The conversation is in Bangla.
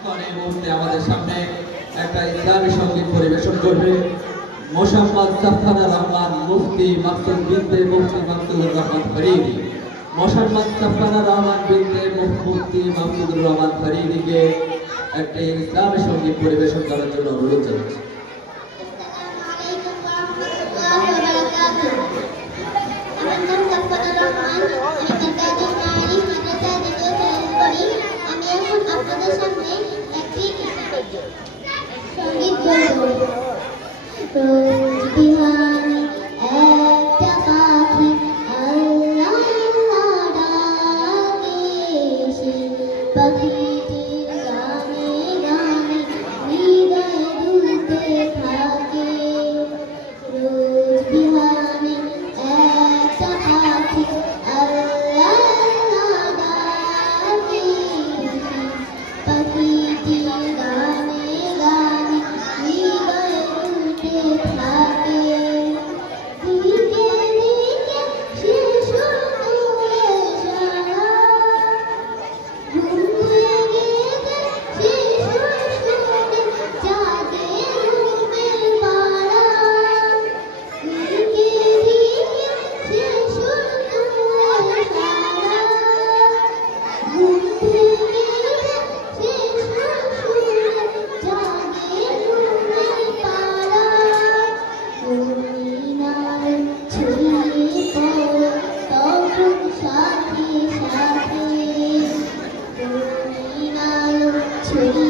এখন এই মুহূর্তে আমাদের সামনে একটা ইসলামী সঙ্গীত পরিবেশন করবে মোসাম্মদ সাফানা রহমান মুফতি মাকসুদ বিনতে মুফতি মাকসুদুর রহমান ফরিদি। মোসাম্মদ সাফানা রহমান বিনতে মুফতি মাকসুদুর রহমান ফরিদিকে একটি ইসলামী সঙ্গীত পরিবেশন করার জন্য অনুরোধ জানাচ্ছি। Thank you.